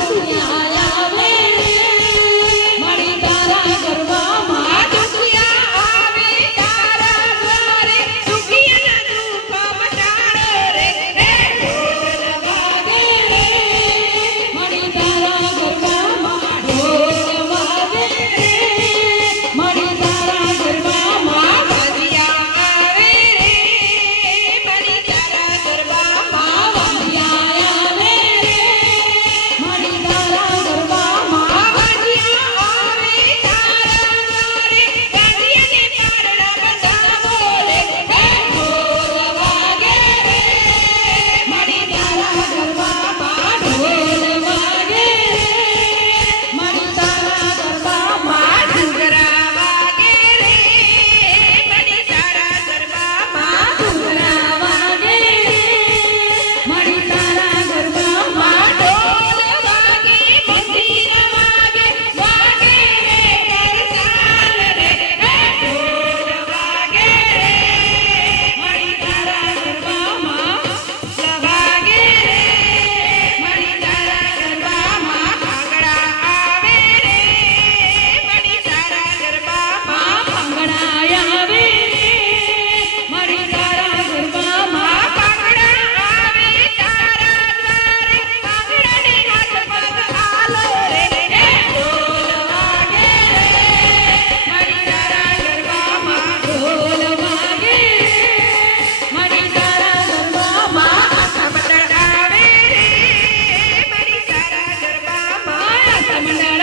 谢谢啊。